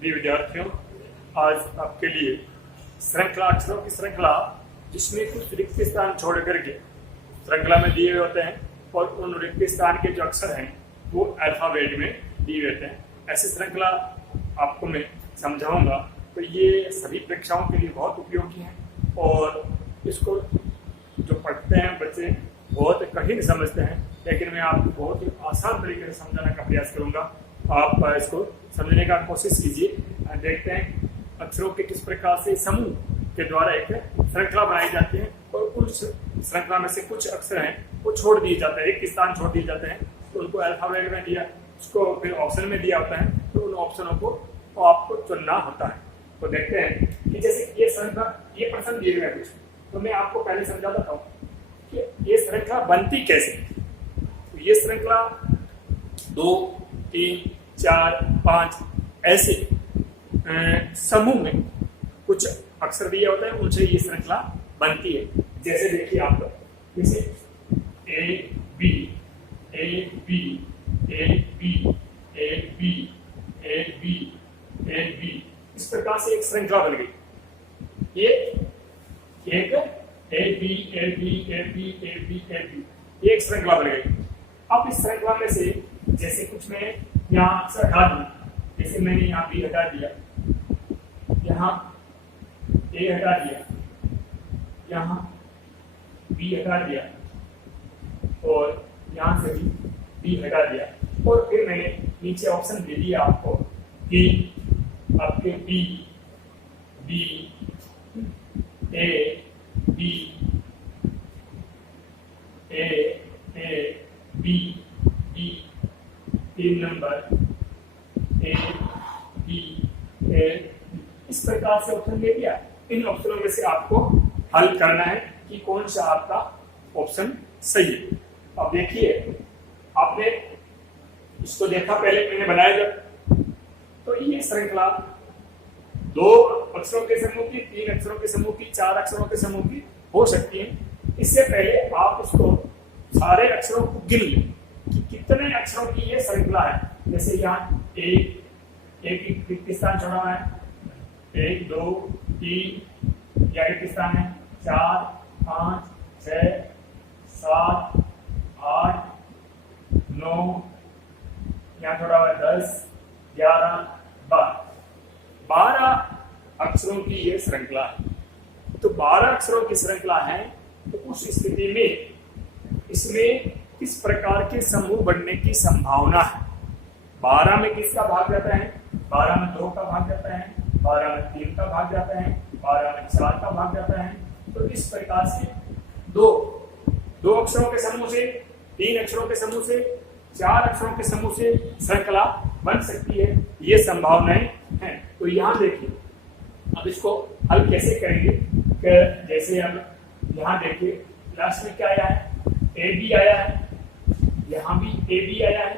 प्रिय विद्यार्थियों, आज आपके लिए श्रृंखला अक्षरों की श्रृंखला जिसमें कुछ रिक्त स्थान छोड़ करके श्रृंखला में दिए हुए होते हैं और उन रिक्त स्थान के जो अक्षर हैं वो अल्फाबेट में दिए होते हैं। ऐसी श्रृंखला आपको मैं समझाऊंगा, तो ये सभी परीक्षाओं के लिए बहुत उपयोगी है और इसको जो पढ़ते हैं बच्चे बहुत कठिन समझते हैं, लेकिन मैं आपको बहुत ही आसान तरीके से समझाने का प्रयास करूंगा। आप इसको समझने का कोशिश कीजिए। देखते हैं अक्षरों के किस प्रकार से समूह के द्वारा एक श्रृंखला बनाई जाती है और उस श्रृंखला में से कुछ अक्षर हैं वो छोड़ दिए जाते हैं, एक स्थान छोड़ दिए जाते हैं, तो उनको अल्फाबेट में दिया, उसको फिर ऑप्शन में दिया होता है, तो उन ऑप्शनों को आपको चुनना होता है। तो देखते हैं कि जैसे ये श्रृंखला, ये प्रश्न दिए हुए कुछ, तो मैं आपको पहले समझाता हूँ कि ये श्रृंखला बनती कैसे। तो ये श्रृंखला 2, 3, 4, 5 ऐसे समूह में कुछ अक्षर दिए होते हैं, उनसे ये श्रृंखला बनती है। जैसे देखिए आप लोग, जैसे A B A B A B A B A B A B, इस प्रकार से एक श्रृंखला बन गई। ये एक A B A B A B A B A B, ये एक श्रृंखला बन गई। अब इस श्रृंखला में से जैसे कुछ मैं यहाँ अक्षर हटा दूं, जैसे मैंने यहाँ बी हटा दिया, यहाँ ए हटा दिया, यहाँ बी हटा दिया और यहाँ से भी बी हटा दिया, और फिर मैंने नीचे ऑप्शन दे दिया आपको कि आपके B B A B A B B, 3 number A B A, इस प्रकार से ऑप्शन दे दिया। इन ऑप्शनों में से आपको हल करना है कि कौन सा आपका ऑप्शन सही है। अब देखिए, आपने इसको देखा पहले मैंने बनाया जब, तो ये श्रृंखला 2 अक्षरों के समूह की, 3 अक्षरों के समूह की, 4 अक्षरों के समूह की हो सकती है। इससे पहले आप इसको सारे अक्षरों को गिन लें कि कितने अक्षरों की ये श्रृंखला है। जैसे यहाँ एक रिक्त स्थान छोड़ा हुआ है, 1 2 3 या रिक्त स्थान है, 4 5 6 7 8 9, यहाँ छोड़ा हुआ है 10 11 12 अक्षरों की ये श्रृंखला है। तो 12 अक्षरों की श्रृंखला है, तो उस स्थिति में इसमें किस प्रकार के समूह बनने की संभावना है। 12 में किसका भाग जाता है? 12 में 2 का भाग जाता है, 12 में 3 का भाग जाता है, 12 में 4 का भाग जाता है। तो इस प्रकार से दो अक्षरों के समूह से, 3 अक्षरों के समूह से, 4 अक्षरों के समूह से श्रृंखला बन सकती है, ये संभावनाएं हैं। तो यहाँ देखिए, अब इसको हल कैसे करेंगे कि जैसे अब यहाँ देखिए लास्ट में क्या आया है, ए बी आया है, यहाँ भी ए बी आया है,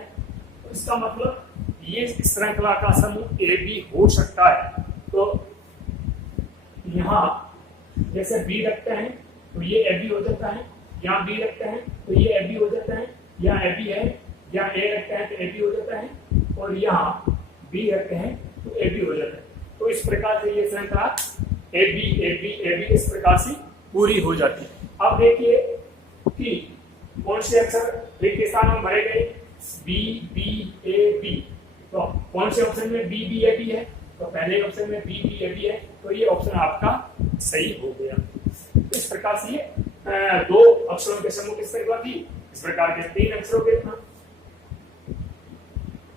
तो इसका मतलब ये श्रृंखला का समूह ए बी हो सकता है। तो यहाँ जैसे बी रखते हैं तो ये ए बी हो जाता है, यहाँ बी रखते हैं तो ये ए बी हो जाता है, यहाँ ए बी है, यहाँ ए रखते हैं तो ए बी हो जाता है, और यहाँ बी रखते हैं तो ए बी हो जाता है। तो इस प्रकार से ये श्रृंखला A B A B A B इस प्रकार से पूरी हो जाती है। अब देखिए कि कौन से अक्षर रिक्त स्थान में भरे गए, बी बी ए बी, तो कौन से ऑप्शन में बी बी ए बी है, तो पहले ऑप्शन में बी बी ए बी है, तो ये ऑप्शन आपका सही हो गया। तो इस प्रकार से ये 2 अक्षरों के समूह की श्रृंखला थी, इस प्रकार के 3 अक्षरों के था,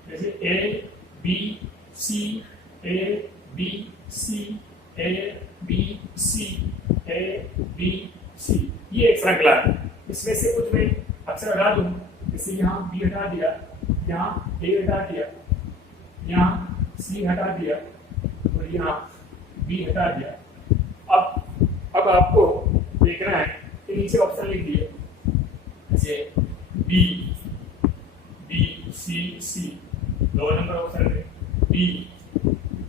जैसे A B C A B C A B C A B C, ये एक श्रृंखला है। इसमें से कुछ मैं अक्षर हटा दूं, जैसे यहाँ बी हटा दिया, यहाँ ए हटा दिया, यहाँ सी हटा दिया और यहाँ बी हटा दिया। अब आपको देखना है कि नीचे ऑप्शन लिख दिए, जैसे बी बी सी सी, 2 नंबर ऑप्शन में बी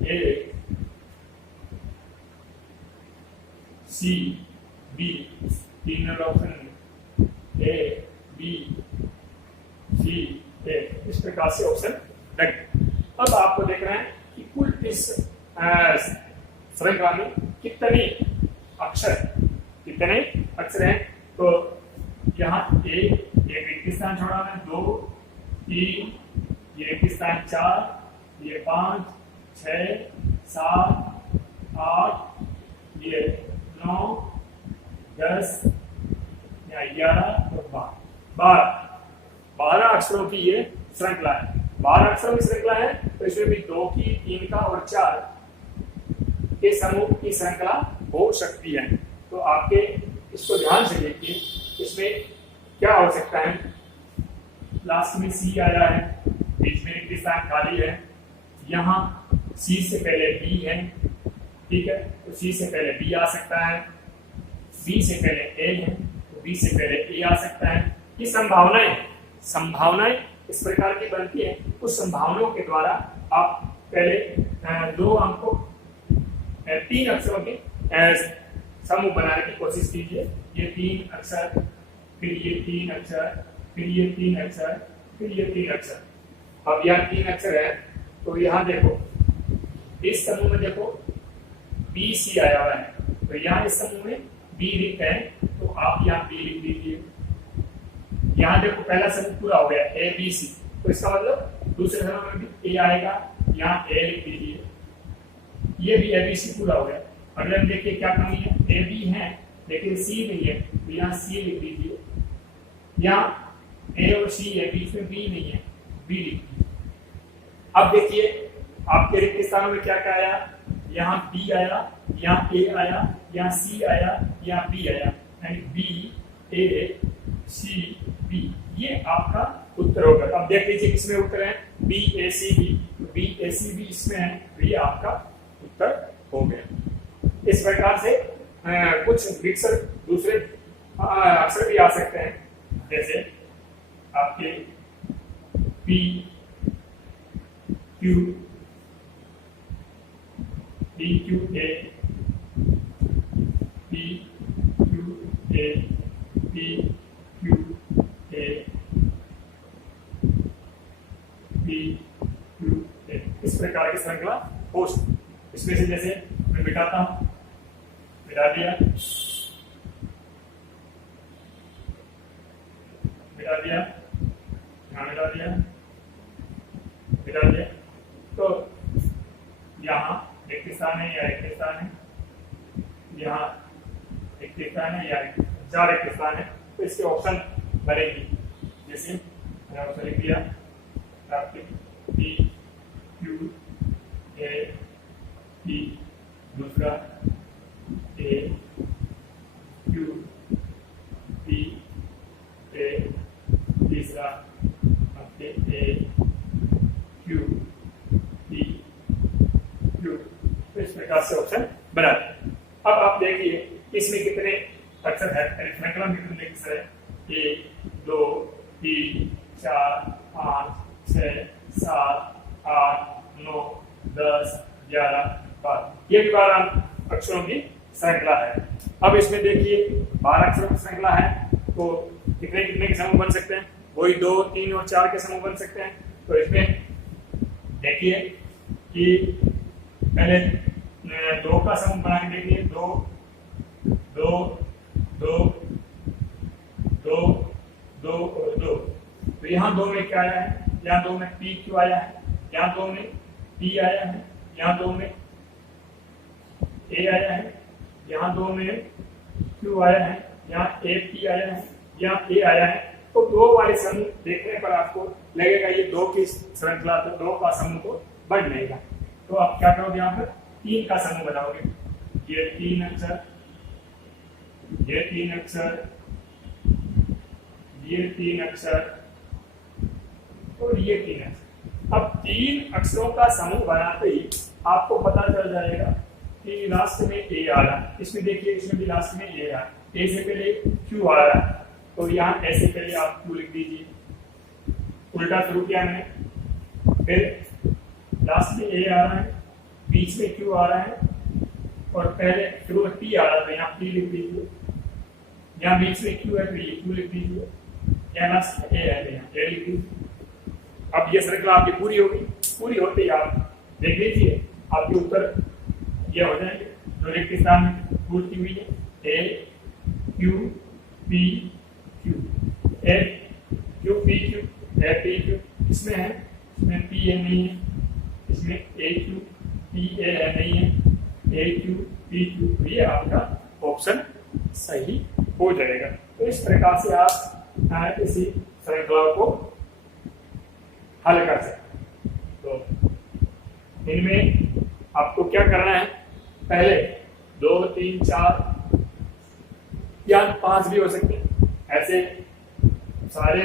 ए सी बी, 3 नंबर ऑप्शन में ए बी सी ए, इस प्रकार से ऑप्शन लग। अब आपको देखना है कि कुल इस श्रृंखला में कितने अक्षर हैं। तो यहाँ एक रिक्त स्थान छोड़ा है, 2 3, ये रिक्त स्थान 4, ये 5 6 7 8, ये 9 10 या 11 और 12 अक्षरों की ये श्रृंखला है। 12 अक्षरों की श्रृंखला है, तो इसमें भी 2 की, 3 का और 4 के समूह की श्रृंखला हो सकती है। तो आपके इसको ध्यान से देखिए, इसमें क्या हो सकता है। लास्ट में सी आया है, बीच में रिक्त स्थान खाली है, यहाँ सी से पहले बी है, ठीक है, तो सी से पहले बी आ सकता है, बी से पहले ए है, तो बी से पहले ए आ सकता है। ये संभावनाएं इस प्रकार की बनती है। उस संभावनाओं के द्वारा आप पहले 2 अंकों 3 अक्षरों के समूह बनाने की कोशिश कीजिए। ये 3 अक्षर, फिर ये 3 अक्षर, फिर ये 3 अक्षर, फिर ये 3 अक्षर। अब यहाँ 3 अक्षर है, तो यहाँ देखो इस समूह में देखो बी सी आया हुआ है, तो यहाँ इस समूह में बी रिक्त है, तो आप यहाँ बी लिख दीजिए। यहाँ देखो पहला समूह पूरा हो गया ए बी सी, तो इसका मतलब दूसरे समूह में भी ए आएगा, यहाँ ए लिख दीजिए। ये भी ए बी सी पूरा हो गया। अगले में देखिए क्या कमी है, ए बी है लेकिन सी नहीं है, तो यहाँ सी लिख दीजिए। यहाँ ए और सी है, बीच में बी नहीं है, बी लिख दीजिए। अब देखिए आपके रिक्त स्थानों में क्या क्या आया, यहाँ बी आया, यहाँ ए आया, यहाँ सी आया, यहाँ बी आया, यानी बी ए सी बी, ये आपका उत्तर होगा। अब देख लीजिए किसमें उत्तर है, बी ए सी बी, बी ए सी बी इसमें है, तो ये आपका उत्तर हो गया। इस प्रकार से कुछ मिक्सर दूसरे अक्षर भी आ सकते हैं, जैसे आपके P Q, P Q A, P Q A, P Q A, P Q ए, इस प्रकार की श्रृंखला हो सकती है। इसमें से जैसे मैं मिटाता हूं, मिटा दिया, मिटा दिया, यहाँ मिटा दिया, मिटा दिया, तो यहाँ रिक्त स्थान है या रिक्त स्थान है, यहाँ रिक्त स्थान है या 4 रिक्त स्थान है, तो इसके ऑप्शन बनेगी। जैसे मैंने ऑप्शन लिख दिया, आपके पी क्यू ए पी, दूसरा ए क्यू पी ए, तीसरा आपके ए क्यू पी क्यू, तो इस प्रकार से ऑप्शन बना दिया। अब आप देखिए इसमें कितने अक्षर है, श्रृंखला में कितने अक्षर है, 1 2 3 4 5 6 7 8 9 10 11 12, ये भी 12 अक्षरों की श्रृंखला है। अब इसमें देखिए 12 अक्षरों की श्रृंखला है, तो कितने कितने के समूह बन सकते हैं, वही 2 3 और 4 के समूह बन सकते हैं। तो इसमें देखिए कि पहले 2 का समूह बना के देखिए, 2 2 2 2 2 और 2, तो यहाँ 2 में क्या आया है, यहाँ 2 में पी क्यू आया है, यहाँ 2 में पी आया है, यहाँ 2 में ए आया है, यहाँ 2 में क्यू आया है, यहाँ ए पी आया है, यहाँ ए आया है। तो 2 वाले समूह देखने पर आपको लगेगा ये 2 की श्रृंखला, तो 2 का समूह तो बढ़ जाएगा। तो आप क्या करोगे, यहाँ पर 3 का समूह बनाओगे, ये 3 अक्षर, ये 3 अक्षर, ये 3 अक्षर और ये 3 अक्षर। अब 3 अक्षरों का समूह बनाते ही आपको पता चल जाएगा कि लास्ट में ए आ रहा है। इसमें देखिए, इसमें भी लास्ट में ए आ रहा है, ए से पहले क्यू आ रहा है, तो यहाँ ए से पहले आप क्यू लिख दीजिए। उल्टा शुरू किया मैंने, फिर लास्ट में ए आ रहा है, बीच में क्यू आ रहा है और पहले शुरू में पी आ रहा था, यहाँ पी लिख दीजिए। यहाँ बीच में क्यू है, तो ये क्यू लिख दीजिए। यहाँ लास्ट में ए है, यहाँ ए लिख दीजिए। अब ये श्रृंखला आपकी पूरी होगी। पूरी होते ही आप देख लीजिए आपके उत्तर ये हो जाएंगे जो रिक्त स्थान में पूर्ति हुई है। A Q P Q, A Q P Q, A P Q इसमें है, इसमें पी ए नहीं है, इसमें ए क्यू पी ए नहीं है, ए क्यू पी क्यू, ये आपका ऑप्शन सही हो जाएगा। तो इस प्रकार से आप इसी श्रृंखला को हल कर सकते हैं। तो इनमें आपको क्या करना है, पहले 2 3 4 या 5 भी हो सकते हैं, ऐसे सारे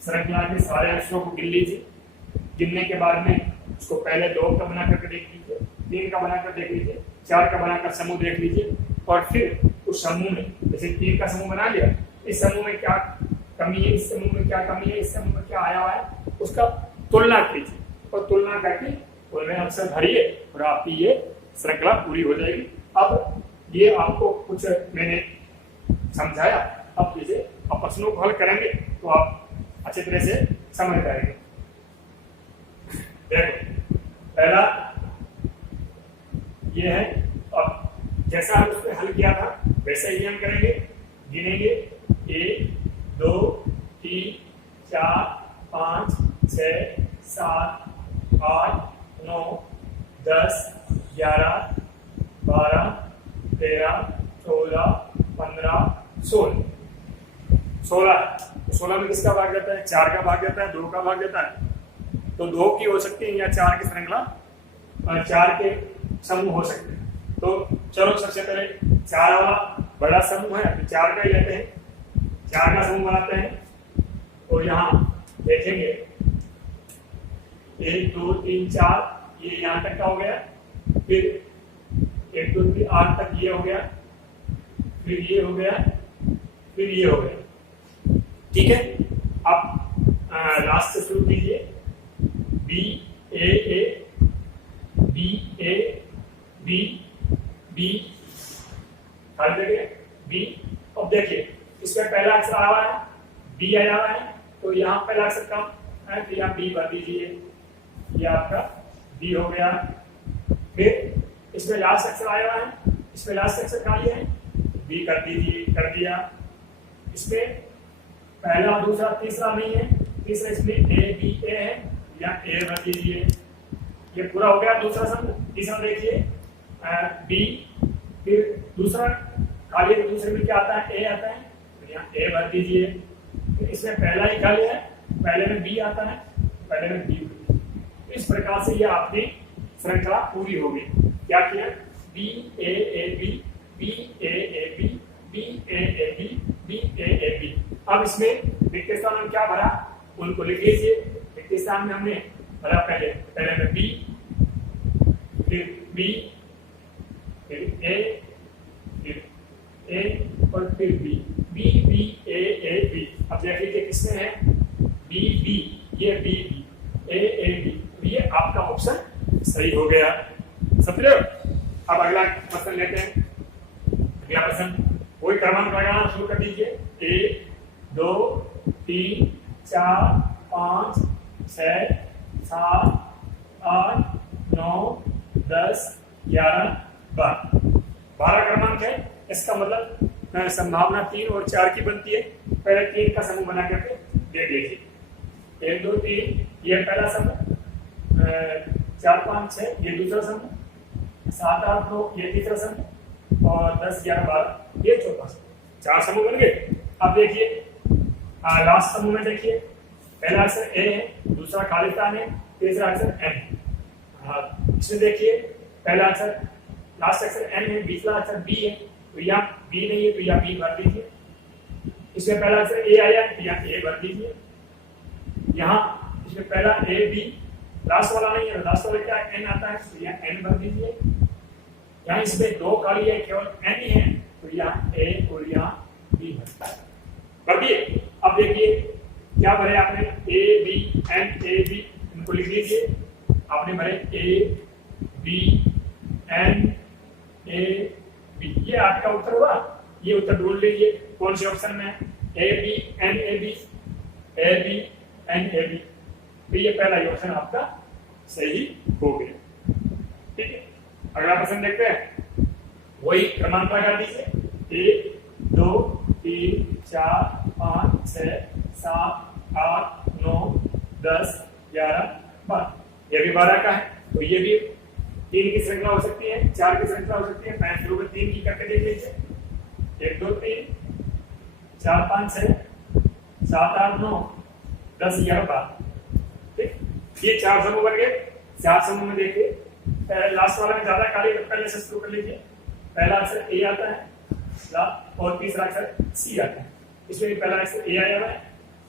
श्रृंखला के सारे अक्षरों को गिन लीजिए। गिनने के बाद में उसको पहले 2 का बना करके देख लीजिए, 3 का बनाकर देख लीजिए, 4 का बनाकर समूह देख लीजिए, और फिर उस समूह में जैसे 3 का समूह बना लिया, इस समूह में क्या कमी है, इस समूह में क्या कमी है, इस समूह में क्या आया हुआ है, उसका तुलना कीजिए और तुलना करके उनमें अक्षर भरिए और आपकी ये श्रृंखला पूरी हो जाएगी। अब ये आपको कुछ मैंने समझाया, अब जैसे आप प्रश्नों को हल करेंगे तो आप अच्छी तरह से समझ पाएंगे। देखो पहला ये है, अब जैसा हम उसमें हल किया था वैसे ही हम करेंगे, गिनेंगे 1 2 3 4 5 6 7 8 9 10 11 12 13 14 15 16 16 में किसका भाग जाता है, 4 का भाग जाता है, 2 का भाग जाता है, तो 2 की हो सकती है या 4 की श्रृंखला, 4 के समूह हो सकते हैं। तो चलो सबसे पहले 4 वाला बड़ा समूह है तो 4 का ही लेते हैं, 4 का समूह बनाते हैं और यहाँ देखेंगे 1 2 3 4 ये यहाँ तक का हो गया, फिर 1 2 3 8 तक ये हो गया, फिर ये हो गया, फिर ये हो गया। ठीक है, अब लास्ट से शुरू कीजिए, B A B A B B, हर जगह बी। अब देखिए इसमें पहला अक्षर आया हुआ है, बी आया हुआ है, तो यहाँ पहला अक्षर कम है तो यहाँ बी भर दीजिए, ये आपका बी हो गया। फिर इसमें लास्ट अक्षर आया हुआ है, इसमें लास्ट अक्षर खाली है, बी कर दीजिए, कर दिया। इसमें पहला दूसरा तीसरा नहीं है, तीसरा इसमें ए बी ए है, या ए भर दीजिए, ये पूरा हो गया दूसरा समूह। तीसरा देखिए बी, फिर दूसरा खाली है, दूसरे में क्या आता है, ए आता है, तो यहाँ ए भर दीजिए। फिर इसमें पहला ही खाली है, पहले में बी आता है, पहले में बी। इस प्रकार से ये आपकी श्रृंखला पूरी होगी। क्या किया, B A B, B A B, B A B, B A B. अब इसमें रिक्त स्थान में क्या भरा उनको लिख लीजिए। रिक्त स्थान में हमने भरा पहले में बी, फिर बी, फिर ए, फिर ए और फिर B, B B A B. अब देख लीजिए किसमें है, बी बी, ये बी बी, ए बी, ये आपका ऑप्शन सही हो गया। समझ रहे हो? अब अगला प्रश्न लेते हैं। अगला प्रश्न वही क्रमांक लगाना शुरू कर दीजिए, 1 2 3 4 5 6 7 8 9 10 11 12 क्रमांक है। इसका मतलब संभावना 3 और 4 की बनती है। पहले 3 का समूह बना करके देख लीजिए, 1 2 3 ये पहला समूह, 4 5 6 ये दूसरा समूह, 7 8 9 ये तीसरा समूह, और 10 11 12 ये चौथा समूह। 4 समूह बन गए। अब देखिए लास्ट समूह में देखिए, पहला अक्षर ए है, दूसरा खालिस्तान है, तीसरा अक्षर एन है। इसमें देखिए पहला अक्षर लास्ट अक्षर एन है, बीसवा अक्षर बी है, तो यहाँ बी नहीं है तो यहाँ बी भर दीजिए। इसमें पहला अक्षर ए आया तो यहाँ ए भर दीजिए। यहाँ इसमें पहला ए बी, लास्ट वाला नहीं है, लास्ट वाला क्या एन आता है तो यहाँ एन भर दीजिए। यहाँ इसमें 2 खाली है, केवल एन ही है, तो यहाँ ए और यहाँ बी भर दिए। अब देखिए क्या भरे आपने, A B N A B, इनको लिख लीजिए। आपने भरे A B N A B, ये आपका उत्तर हुआ। ये उत्तर ढूंढ लीजिए कौन से ऑप्शन में है, A B N A B, A B N A B, तो ये पहला ऑप्शन आपका सही हो गया। ठीक है, अगला प्रश्न देखते हैं। वही क्रमांक लगा दीजिए, 1 2 3 4 5 6 7 8 9 10 11 12। ये भी 12 का है, तो ये भी 3 की श्रृंखला हो सकती है, 4 की श्रृंखला हो सकती है। मैं शुरू में 3 की करके देख लीजिए, 1 2 3 4 5 6 7 8 9 10 11 12। ठीक, ये 4 समूह बन गए। 4 समूह में देखिए, लास्ट वाला में ज्यादा खाली, पहले से शुरू कर लीजिए। पहला अक्षर ए आता है और तीसरा अक्षर सी आता है। इसमें पहला अक्षर ए आया हुआ है,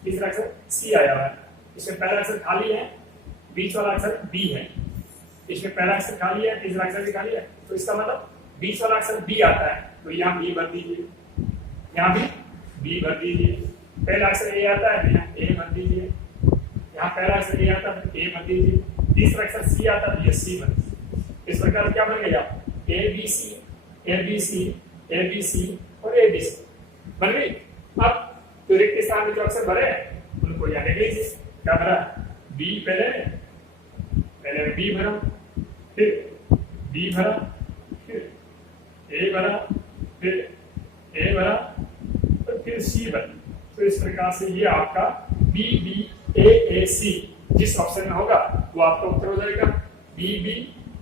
तीसरा अक्षर सी आया हुआ है। इसमें पहला अक्षर खाली है, बीच वाला अक्षर बी है। इसमें पहला अक्षर खाली है, तीसरा अक्षर भी खाली है, तो इसका मतलब बीच वाला अक्षर बी आता है, तो यहाँ बी भर दीजिए, यहाँ भी बी भर दीजिए। पहला अक्षर ए आता है, यहाँ ए भर दीजिए। यहाँ पहला अक्षर ए आता है, ए भर दीजिए। तीसरा अक्षर सी आता है, ये सी भर दीजिए। इस प्रकार क्या बन गया, A B C A B C A B C और ए बी सी बन गई। अब जो रिक्त स्थान में जो अक्षर भरे उनको यहाँ लिख लीजिए। क्या भरा, बी पहले बी भरा, फिर बी भरा, फिर ए भरा, फिर ए भरा, और फिर सी भरा। तो इस प्रकार से ये आपका बी बी ए सी जिस ऑप्शन में होगा वो आपका उत्तर हो जाएगा। B B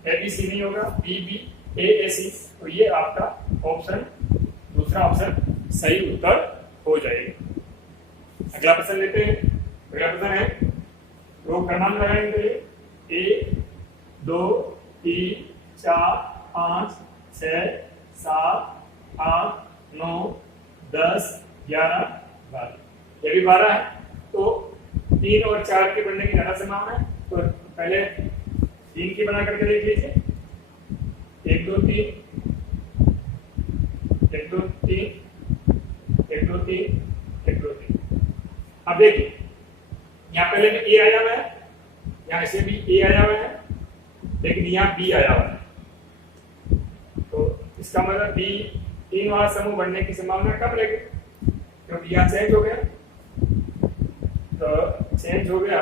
A B C नहीं होगा, बी बी ए सी, तो ये आपका ऑप्शन, दूसरा ऑप्शन सही उत्तर हो जाएगा। अगला प्रश्न लेते हैं। अगला प्रश्न है, तो क्रमांक लगाएंगे 1 2 3 4 5 6 7 8 9 10 11 12। ये भी 12 है, तो 3 और 4 के बनने की ज्यादा संभावना है। तो पहले 3 की बना करके देख लीजिए, 1 2 3 1 2 3 1 2 3 1 2 3। अब देखिए, यहाँ पहले में ए आया हुआ है, यहाँ इसे भी ए आया हुआ है, लेकिन यहाँ बी आया हुआ है। तो इसका मतलब बी 3 वाला समूह बनने की संभावना कम रहेगी, क्योंकि यहाँ चेंज हो गया। तो चेंज हो गया,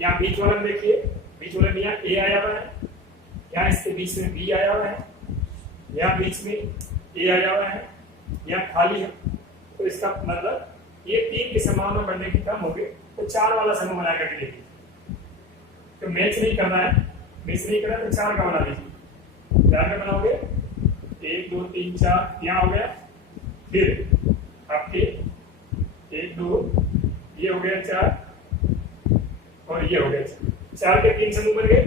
यहाँ बीच वाला में देखिए, बीच वाले में यहाँ ए आया हुआ है, यहाँ इसके बीच में बी आया हुआ है, यहाँ बीच में ए आया हुआ है, यहाँ खाली है। तो इसका मतलब ये 3 की संभावना बनने की कम होगी। तो 4 वाला समूह बना करके देखिए। तो मैच नहीं करना है, मैच नहीं करना तो 4 का बना लीजिए। 4 का बनाओगे, 1 2 3 4 यहाँ हो गया, फिर आपके 1 2 ये हो गया 4 और ये हो गया 4 के 3 समूह बन गए।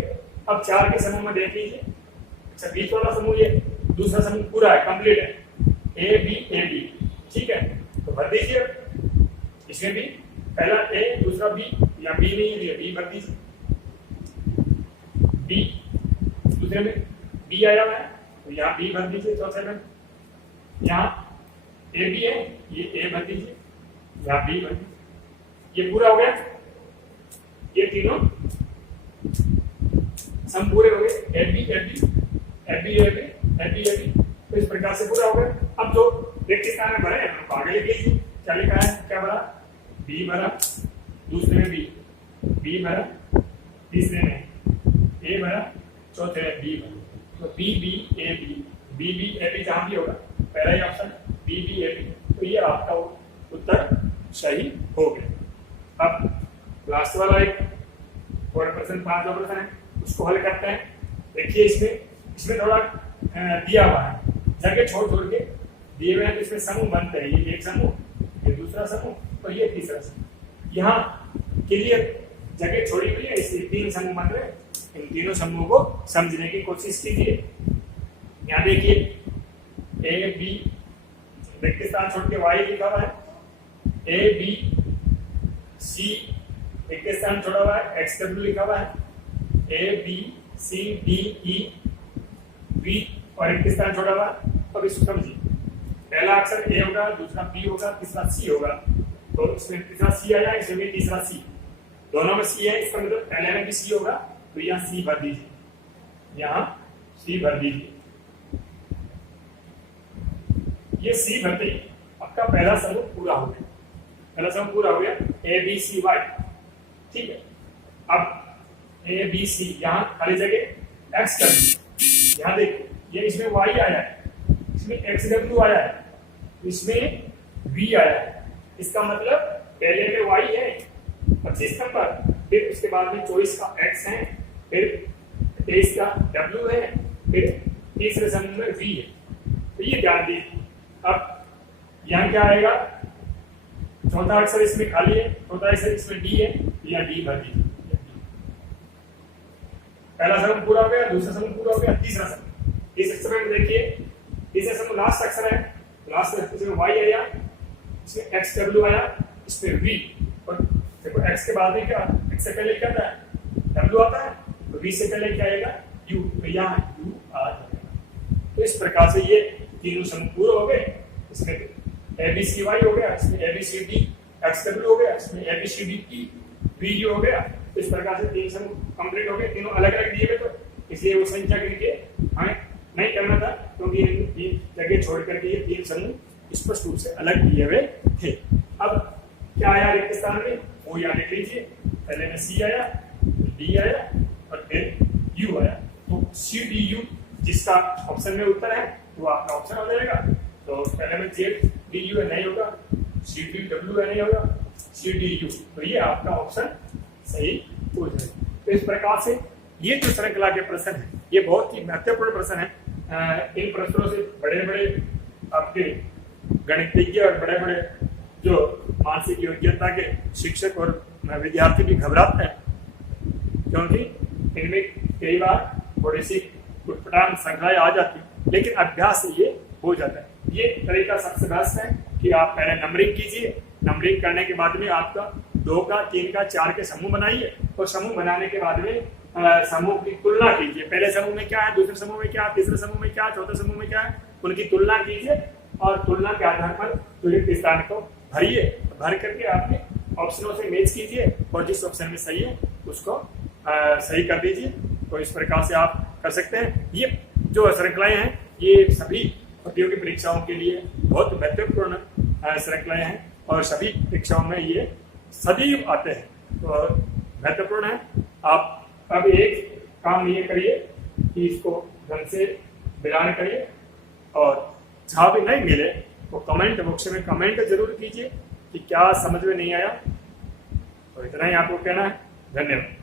अब 4 के समूह में देख लीजिए। अच्छा, बीच वाला समूह ये दूसरा समूह पूरा है, कंप्लीट है, ए बी, ठीक है, तो भर दीजिए। इसमें भी पहला ए, दूसरा बी, या बी नहीं है, बी भर दीजिए। बी दूसरे में बी आया हुआ है, तो यहाँ बी भर दीजिए। चौथे में यहाँ ए बी है, ये ए भर दीजिए, यहाँ बी भर दीजिए। ये पूरा हो गया, ये तीनों सम पूरे हो गए, A B A B A B A B A B A B. तो इस प्रकार से पूरा हो गया। अब जो रिक्त स्थान में भरे हैं उनको आगे लिख लीजिए। क्या लिखा है, क्या भरा, बी भरा, दूसरे में बी भरा, तीसरे में ए भरा, चौथे में बी भरा। तो बी बी ए बी जहां भी होगा, पहला ही option B B A B, तो ये आपका उत्तर सही हो गया। अब लास्ट वाला एक और प्रश्न, 5 प्रश्न है, उसको हल करते हैं। देखिए, इसमें थोड़ा दिया हुआ है, जगह छोड़ के दिए हुए हैं, तो इसमें समूह बनते हैं। ये एक समूह, ये दूसरा समूह और ये तीसरा समूह। यहाँ क्लियर जगह छोड़ी हुई है, इसलिए 3 समूह बन रहे हैं। इन तीनों समूह को समझने की कोशिश कीजिए। यहाँ देखिए, ए बी रिक्त स्थान छोड़ के वाई लिखा हुआ है, ए बी सी रिक्त स्थान छोड़ा हुआ है, एक्स डब्ल्यू लिखा हुआ है, A B C D E B और रिक्त स्थान छोड़ा हुआ है। अब इसको समझिए, पहला अक्षर ए होगा, दूसरा बी होगा, तीसरा सी होगा। तो इसमें तीसरा सी आया, इसमें भी तीसरा सी, दोनों में सी है, इसका मतलब पहले में भी सी होगा। तो यहाँ सी भर दीजिए, यहाँ सी भर दीजिए। ये सी भरते ही आपका पहला समूह पूरा हो गया, पहला समूह पूरा हो गया, ए बी सी वाई, ठीक है। अब ए बी सी, यहाँ खाली जगह एक्स डब्ल्यू। यहाँ देखिए, ये इसमें वाई आया है, इसमें एक्स डब्ल्यू आया है, इसमें वी आया है। इसका मतलब पहले में वाई है 25 नंबर, फिर उसके बाद में 24 का एक्स है, फिर 23 का डब्ल्यू है, फिर तीसरे समूह में वी है। तो ये ध्यान दीजिए। अब यहाँ क्या आएगा, चौथा अक्षर इसमें खाली है, चौथा अक्षर इसमें डी है, या डी भर दीजिए। पहला समूह पूरा हो गया, दूसरा समूह पूरा हो गया, तीसरा समूह। इस अक्षर में देखिए, तीसरा समूह लास्ट अक्षर है, लास्ट अक्षर में वाई आया, इसमें एक्स डब्ल्यू आया, इसमें वी, और देखो एक्स के बाद में क्या, एक्स से पहले क्या आता है, डब्ल्यू आता है, तो वी से पहले क्या आएगा, यू, तो यहाँ यू आ जाएगा। तो इस प्रकार से ये तीनों समूह पूरे हो गए। इसमें ABCY हो गया, इसमें ABCD XW हो गया, इसमें ABCDE VU हो गया। तो इस प्रकार से तीन समूह कंप्लीट हो गए, तीनों अलग अलग दिए हुए, तो इसलिए वो संख्या करके हमें नहीं करना था, क्योंकि तीन जगह छोड़ करके ये तीन समूह स्पष्ट रूप से अलग दिए हुए थे। अब क्या आया रिक्त स्थान में, वो याद रख लीजिए। पहले में C आया, D आया और फिर U आया। तो CDU जिसका ऑप्शन में उत्तर है वो आपका ऑप्शन हो जाएगा। तो पहले में ZDU नहीं होगा, CDW नहीं होगा, CDU, तो ये आपका ऑप्शन सही हो जाएगा। तो इस प्रकार से ये जो श्रृंखला के प्रश्न है, ये बहुत ही महत्वपूर्ण प्रश्न है। इन प्रश्नों से बड़े बड़े आपके गणितज्ञ और बड़े बड़े जो मानसिक योग्यता के शिक्षक और विद्यार्थी भी घबराते हैं, क्योंकि इनमें कई बार थोड़ी सी उटपटांग श्रृंखलाएं आ जाती, लेकिन अभ्यास से ये हो जाता है। ये तरीका सबसे बेस्ट है कि आप पहले नंबरिंग कीजिए, नंबरिंग करने के बाद में आपका 2 का 3 का 4 के समूह बनाइए, और समूह बनाने के बाद में समूह की तुलना कीजिए। पहले समूह में क्या है, दूसरे समूह में क्या है, तीसरे समूह में क्या है, चौथे समूह में क्या है, उनकी तुलना कीजिए, और तुलना के आधार पर रिक्त स्थान को भरिए। भर करके आपने ऑप्शनों से मैच कीजिए, और जिस ऑप्शन में सही है उसको सही कर दीजिए। तो इस प्रकार से आप कर सकते हैं। ये जो श्रृंखलाएं हैं, ये सभी प्रतियोगी परीक्षाओं के लिए बहुत महत्वपूर्ण श्रृंखलाएं हैं, और सभी परीक्षाओं में ये सदैव आते हैं, तो महत्वपूर्ण है। आप अब एक काम ये करिए कि इसको ढंग से बयान करिए, और जहाँ भी नहीं मिले तो कमेंट बॉक्स में कमेंट जरूर कीजिए कि क्या समझ में नहीं आया। तो इतना ही आपको कहना है। धन्यवाद।